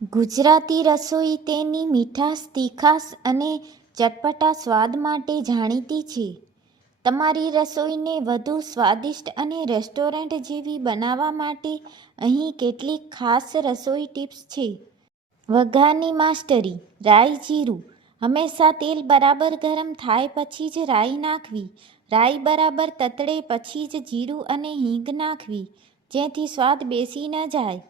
ગુજરાતી રસોઈ તેની મીઠાશ, તીખાશ અને ચટપટા સ્વાદ માટે જાણીતી છે. તમારી રસોઈને વધુ સ્વાદિષ્ટ અને રેસ્ટોરન્ટ જેવી બનાવવા માટે અહીં કેટલીક ખાસ રસોઈ ટિપ્સ છે. વઘારની માસ્ટરી. રાઈ જીરું. હંમેશા તેલ બરાબર ગરમ થાય પછી જ રાઈ નાખવી. રાઈ બરાબર તતડે પછી જ જીરું અને હિંગ નાખવી, જેથી સ્વાદ બેસી ન જાય.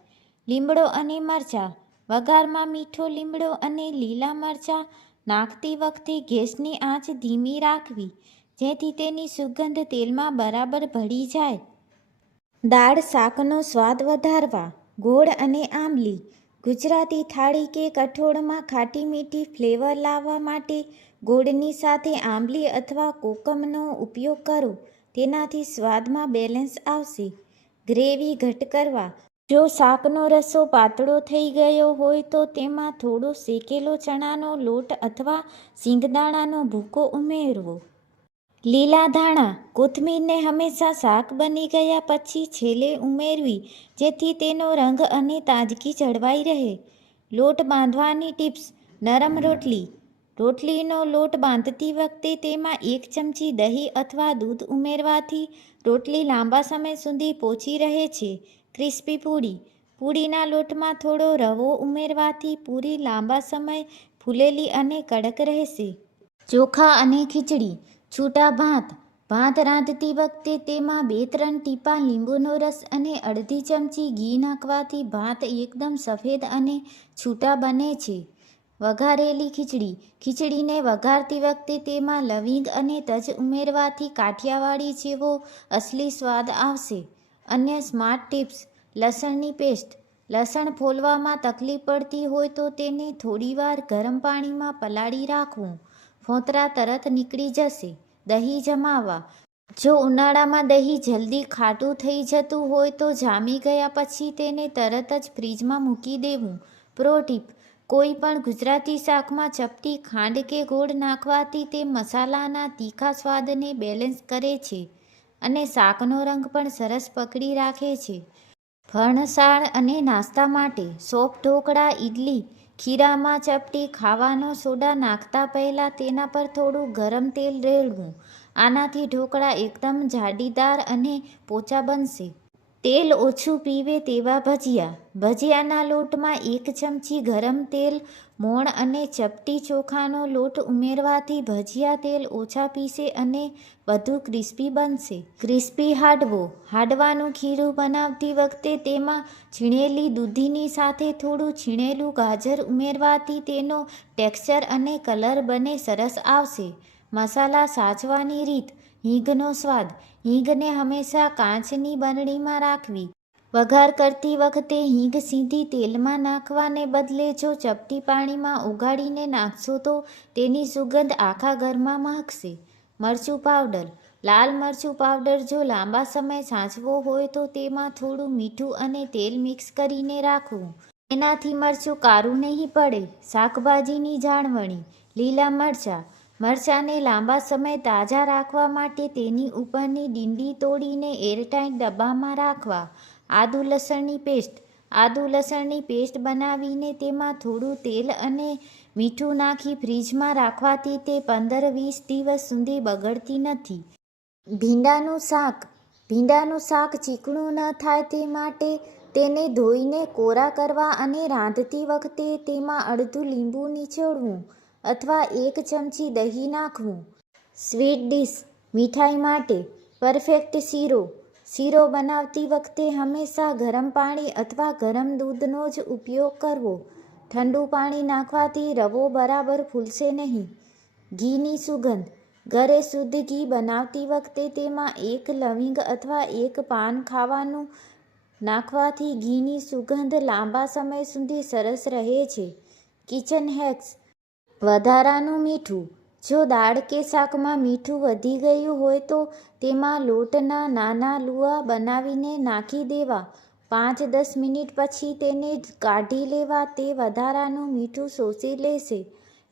લીમડો અને મરચાં. વઘારમાં મીઠો લીમડો અને લીલા મરચાં નાખતી વખતે ગેસની આંચ ધીમી રાખવી, જેથી તેની સુગંધ તેલમાં બરાબર ભળી જાય. દાળ શાકનો સ્વાદ વધારવા. ગોળ અને આંબલી. ગુજરાતી થાળી કે કઠોળમાં ખાટી મીઠી ફ્લેવર લાવવા માટે ગોળની સાથે આંબલી અથવા કોકમનો ઉપયોગ કરો. તેનાથી સ્વાદમાં બેલેન્સ આવશે. ગ્રેવી ઘટ કરવા. જો શાકનો રસો પાતળો થઈ ગયો હોય તો તેમાં થોડો શેકેલો ચણાનો લોટ અથવા સિંગદાણાનો ભૂકો ઉમેરવો. લીલા ધાણા. કોથમીરને હંમેશા શાક બની ગયા પછી છેલ્લે ઉમેરવી, જેથી તેનો રંગ અને તાજગી જળવાઈ રહે. લોટ બાંધવાની ટિપ્સ. નરમ રોટલી. રોટલીનો લોટ બાંધતી વખતે તેમાં 1 ચમચી દહીં અથવા દૂધ ઉમેરવાથી રોટલી લાંબા સમય સુધી પોચી રહે છે. ક્રિસ્પી પૂરી. પૂરીના લોટમાં થોડો રવો ઉમેરવાથી પૂરી લાંબા સમય ફૂલેલી અને કડક રહેશે. ચોખા અને ખીચડી. છૂટા ભાત. ભાત રાંધતી વખતે તેમાં 2-3 ટીપાં લીંબુનો રસ અને અડધી ચમચી ઘી નાખવાથી ભાત એકદમ સફેદ અને છૂટા બને છે. વઘારેલી ખીચડી. ખીચડીને વઘારતી વખતે તેમાં લવિંગ અને તજ ઉમેરવાથી કાઠિયાવાડી જેવો અસલી સ્વાદ આવશે. અન્ય સ્માર્ટ ટિપ્સ. લસણની પેસ્ટ. લસણ ફોલવામાં તકલીફ પડતી હોય તો તેને થોડીવાર ગરમ પાણીમાં પલાળી રાખવું. ફોતરા તરત નીકળી જશે. દહીં જમાવવા. જો ઉનાળામાં દહીં જલ્દી ખાટું થઈ જતું હોય તો જામી ગયા પછી તેને તરત જ ફ્રીજમાં મૂકી દેવું. Pro tip. કોઈ પણ ગુજરાતી શાકમાં ચપટી ખાંડ કે ગોળ નાખવાથી તે મસાલાના તીખા સ્વાદને બેલેન્સ કરે છે અને શાકનો રંગ પણ સરસ પકડી રાખે છે. ફરસાણ અને નાસ્તા માટે. સોફ્ટ ઢોકળા, ઇડલી. ખીરામાં ચપટી ખાવાનો સોડા નાખતા પહેલાં તેના પર થોડું ગરમ તેલ રેડવું. આનાથી ઢોકળા એકદમ જાળીદાર અને પોચા બનશે. તેલ ઓછું પીવે તેવા ભજીયા. ભજીયાના લોટમાં 1 ચમચી ગરમ તેલ, મોણ અને ચપટી ચોખાનો લોટ ઉમેરવાથી ભજીયા તેલ ઓછા પીશે અને વધુ ક્રિસ્પી બનશે. ક્રિસ્પી હાંડવો. હાંડવાનું ખીરું બનાવતી વખતે તેમાં છીણેલી દૂધીની સાથે થોડું છીણેલું ગાજર ઉમેરવાથી તેનો ટેક્સચર અને કલર બંને સરસ આવશે. મસાલા સાચવવાની રીત. હિંગનો સ્વાદ. હિંગને હંમેશા કાચની બરણીમાં રાખવી. વઘાર કરતી વખતે હિંગ સીધી તેલમાં નાખવાને બદલે જો ચપટી પાણીમાં ઓગાળીને નાખશો તો તેની સુગંધ આખા ઘરમાં મહકશે. મરચું પાવડર. લાલ મરચું પાવડર જો લાંબા સમય સાચવવો હોય તો તેમાં થોડું મીઠું અને તેલ મિક્સ કરીને રાખવું. તેનાથી મરચું કાળું નહીં પડે. શાકભાજીની જાળવણી. લીલા મરચાં. મરચાંને લાંબા સમય તાજા રાખવા માટે તેની ઉપરની ડીંડી તોડીને એરટાઇટ ડબ્બામાં રાખવા. આદુ લસણની પેસ્ટ. આદુ લસણની પેસ્ટ બનાવીને તેમાં થોડું તેલ અને મીઠું નાખી ફ્રીજમાં રાખવાથી તે 15-20 દિવસ સુધી બગડતી નથી. ભીંડાનું શાક. ભીંડાનું શાક ચીકણું ન થાય તે માટે તેને ધોઈને કોરા કરવા અને રાંધતી વખતે તેમાં અડધું લીંબુ નિચોડવું અથવા 1 ચમચી દહીં નાખવું. Sweet dish. મીઠાઈ માટે. પરફેક્ટ શીરો. શીરો બનાવતી વખતે હંમેશા ગરમ પાણી અથવા ગરમ દૂધનો જ ઉપયોગ કરવો. ઠંડુ પાણી નાખવાથી રવો બરાબર ફૂલશે નહીં. ઘીની સુગંધ. ઘરે શુદ્ધ ઘી બનાવતી વખતે તેમાં 1 લવિંગ અથવા 1 પાન ખાવાનું નાખવાથી ઘીની સુગંધ લાંબા સમય સુધી સરસ રહે છે. Kitchen hex. વધારાનું મીઠું. જો દાળ કે શાકમાં મીઠું વધી ગયું હોય તો તેમાં લોટના નાના લુઆ બનાવીને નાખી દેવા. 5-10 મિનિટ પછી તેને કાઢી લેવા. તે વધારાનું મીઠું શોષી લેશે.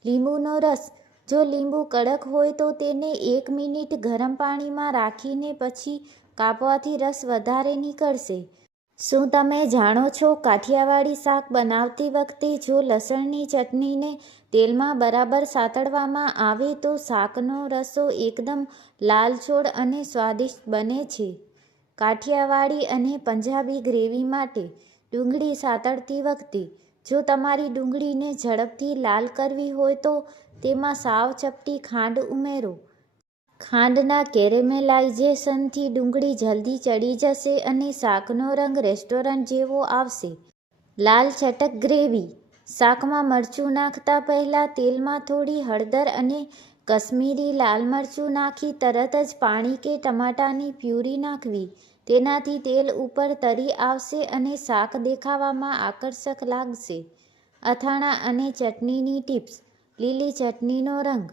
લીંબુનો રસ. જો લીંબુ કડક હોય તો તેને 1 મિનિટ ગરમ પાણીમાં રાખીને પછી કાપવાથી રસ વધારે નીકળશે. શું તમે જાણો છો, કાઠિયાવાડી શાક બનાવતી વખતે જો લસણની ચટણીને તેલમાં બરાબર સાતળવામાં આવે તો શાકનો રસો એકદમ લાલચોળ અને સ્વાદિષ્ટ બને છે. કાઠિયાવાડી અને પંજાબી ગ્રેવી માટે ડુંગળી સાતળતી વખતે જો તમારી ડુંગળીને ઝડપથી લાલ કરવી હોય તો તેમાં સાવ ચપટી ખાંડ ઉમેરો. ખાંડના કેરેમેલાઇઝેશનથી ડુંગળી જલ્દી ચડી જશે અને શાકનો રંગ રેસ્ટોરન્ટ જેવો આવશે. લાલ ચટક ગ્રેવી. શાકમાં મરચું નાખતા પહેલાં તેલમાં થોડી હળદર અને કશ્મીરી લાલ મરચું નાખી તરત જ પાણી કે ટમાટાની પ્યુરી નાખવી. તેનાથી તેલ ઉપર તરી આવશે અને શાક દેખાવામાં આકર્ષક લાગશે. અથાણા અને ચટણીની ટિપ્સ. લીલી ચટણીનો રંગ.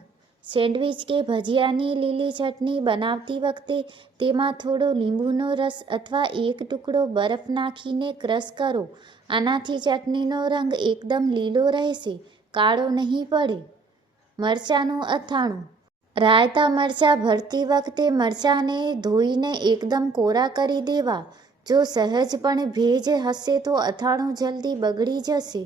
સેન્ડવિચ કે ભજીયાની લીલી ચટણી બનાવતી વખતે તેમાં થોડો લીંબુનો રસ અથવા એક ટુકડો બરફ નાખીને ક્રશ કરો. આનાથી ચટણીનો રંગ એકદમ લીલો રહેશે, કાળો નહીં પડે. મરચાંનું અથાણું. રાયતા મરચાં ભરતી વખતે મરચાંને ધોઈને એકદમ કોરા કરી દેવા. જો સહેજ પણ ભેજ હશે તો અથાણું જલ્દી બગડી જશે.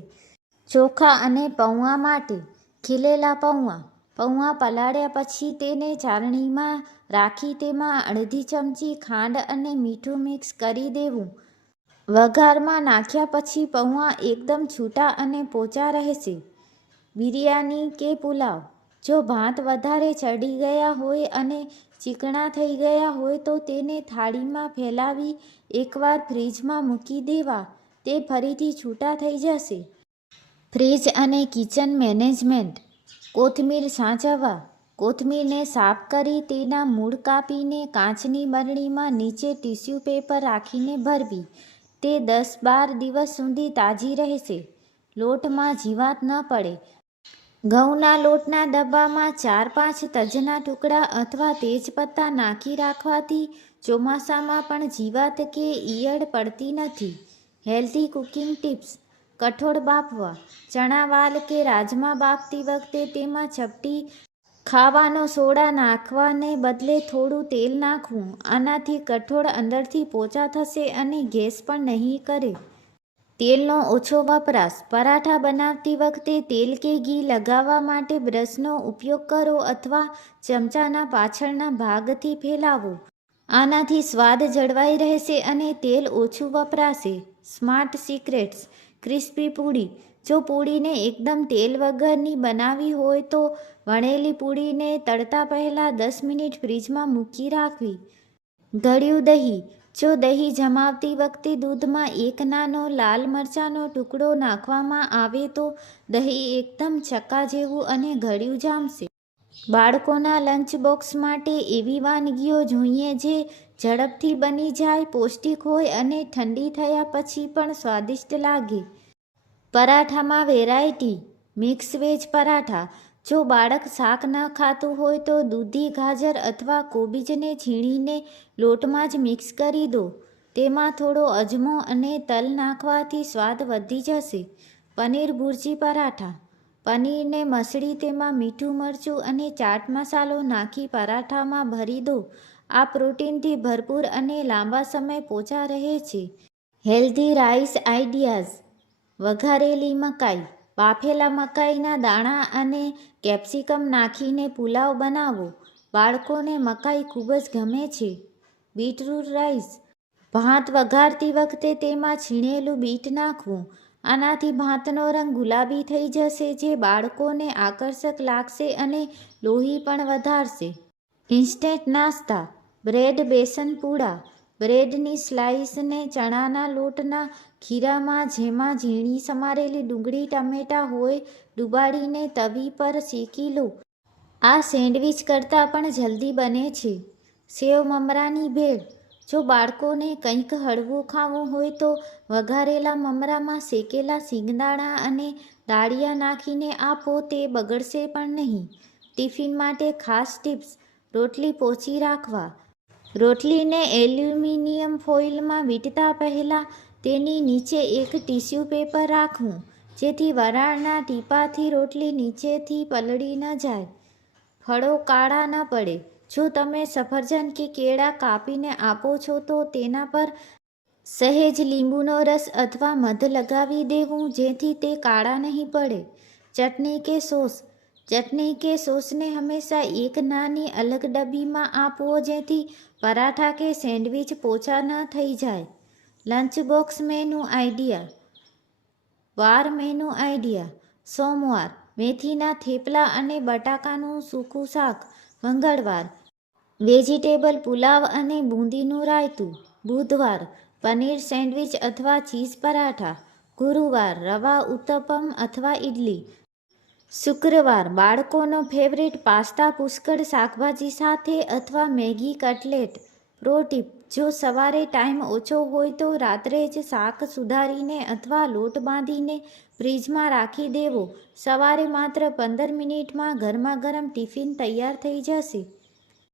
ચોખા અને પૌંઆ માટે. ખીલેલા પૌંઆ. પૌંઆ પલાળ્યા પછી તેને ચાળણીમાં રાખી તેમાં અડધી ચમચી ખાંડ અને મીઠું મિક્સ કરી દેવું. વઘારમાં નાખ્યા પછી પૌંઆ એકદમ છૂટા અને પોચા રહેશે. બિરયાની કે પુલાવ. જો ભાત વધારે ચડી ગયા હોય અને ચીકણા થઈ ગયા હોય તો તેને થાળીમાં ફેલાવી એકવાર ફ્રીજમાં મૂકી દેવા. તે ફરીથી છૂટા થઈ જશે. ફ્રીજ અને કિચન મેનેજમેન્ટ. કોથમીર સાચવવા. કોથમીરને સાફ કરી તેના મૂળ કાપીને કાચની બરણીમાં નીચે ટીશ્યુ પેપર રાખીને ભરવી. તે 10-12 દિવસ સુધી તાજી રહેશે. લોટમાં જીવાત ન પડે. ઘઉંના લોટના ડબ્બામાં 4-5 તજના ટુકડા અથવા તેજપત્તા નાખી રાખવાથી ચોમાસામાં પણ જીવાત કે ઈયળ પડતી નથી. Healthy cooking tips. કઠોળ બાફવા. ચણા વાલ કે રાજમા બાફતી વખતે તેમાં ચપટી ખાવાનો સોડા નાખવાને બદલે થોડું તેલ નાખવું. આનાથી કઠોળ અંદરથી પોચા થશે અને ગેસ પણ નહીં કરે. તેલનો ઓછો વપરાશ. પરાઠા બનાવતી વખતે તેલ કે ઘી લગાવવા માટે બ્રશનો ઉપયોગ કરો અથવા ચમચાના પાછળના ભાગથી ફેલાવો. આનાથી સ્વાદ જળવાઈ રહેશે અને તેલ ઓછું વપરાશે. Smart secrets. ક્રિસ્પી પૂરી. જો પૂરીને એકદમ તેલ વગરની બનાવવી હોય તો વણેલી પૂરીને તળતા પહેલાં 10 મિનિટ ફ્રીજમાં મૂકી રાખવી. ગળ્યું દહીં. જો દહીં જમાવતી વખતે દૂધમાં એક નાનો લાલ મરચાંનો ટુકડો નાખવામાં આવે તો દહીં એકદમ ચક્કા જેવું અને ગળ્યું જામશે. બાળકોના લંચ બોક્સ માટે એવી વાનગીઓ જોઈએ જે ઝડપથી બની જાય, પૌષ્ટિક હોય અને ઠંડી થયા પછી પણ સ્વાદિષ્ટ લાગે. પરાઠામાં વેરાયટી. Mix veg paratha. જો બાળક શાક ન ખાતું હોય તો દૂધી, ગાજર અથવા કોબીજને છીણીને લોટમાં જ મિક્સ કરી દો. તેમાં થોડો અજમો અને તલ નાખવાથી સ્વાદ વધી જશે. પનીર ભુરજી પરાઠા. પનીરને મસળી તેમાં મીઠું, મરચું અને ચાટ મસાલો નાખી પરાઠામાં ભરી દો. આ પ્રોટીનથી ભરપૂર અને લાંબા સમય પોચા રહે છે. Healthy rice ideas. વઘારેલી મકાઈ. બાફેલા મકાઈના દાણા અને કેપ્સિકમ નાખીને પુલાવ બનાવો. બાળકોને મકાઈ ખૂબ જ ગમે છે. Beetroot rice. ભાત વઘારતી વખતે તેમાં છીણેલું બીટ નાખવું. આનાથી ભાતનો રંગ ગુલાબી થઈ જશે જે બાળકોને આકર્ષક લાગશે અને લોહી પણ વધારશે. ઇન્સ્ટન્ટ નાસ્તા. બ્રેડ બેસન પૂડા. બ્રેડની સ્લાઇસને ચણાના લોટના ખીરામાં જેમાં ઝીણી સમારેલી ડુંગળી, ટમેટાં હોય ડુબાડીને તવી પર શેકી લો. આ સેન્ડવિચ કરતાં પણ જલ્દી બને છે. સેવ મમરાની ભેળ. જો બાળકોને કંઈક હળવું ખાવું હોય તો વઘારેલા મમરામાં શેકેલા સિંગદાણા અને દાળિયા નાખીને આપો. તે બગડશે પણ નહીં. ટિફિન માટે ખાસ ટિપ્સ. રોટલી પોચી રાખવા. રોટલીને એલ્યુમિનિયમ ફોઇલમાં વીંટતા પહેલાં તેની નીચે એક ટીશ્યુ પેપર રાખવું જેથી વરાળના ટીપાંથી રોટલી નીચેથી પલળી ન જાય. ફળો કાળા ન પડે. જો તમે સફરજન કે કેળા કાપીને આપો છો તો તેના પર સહેજ લીંબુનો રસ અથવા મધ લગાવી દેવું જેથી તે કાળા નહીં પડે. ચટણી કે સોસ. ચટણી કે સોસને હંમેશા એક નાની અલગ ડબ્બીમાં આપવો જેથી પરાઠા કે સેન્ડવિચ પોચા ન થઈ જાય. Lunch box menu idea. વાર મેનુ આઈડિયા. સોમવાર મેથીના થેપલા અને બટાકાનું સૂકું શાક. મંગળવાર વેજીટેબલ પુલાવ અને બૂંદીનું રાયતું. બુધવાર પનીર સેન્ડવિચ અથવા ચીઝ પરાઠા. ગુરુવાર રવા ઉત્તપમ અથવા ઇડલી. શુક્રવાર બાળકોનો ફેવરિટ પાસ્તા પુષ્કળ શાકભાજી સાથે અથવા મેગી કટલેટ. પ્રો ટીપ: જો સવારે ટાઈમ ઓછો હોય તો રાત્રે જ શાક સુધારીને અથવા લોટ બાંધીને ફ્રીજમાં રાખી દેવો. સવારે માત્ર 15 મિનિટમાં ગરમાગરમ ટિફિન તૈયાર થઈ જશે.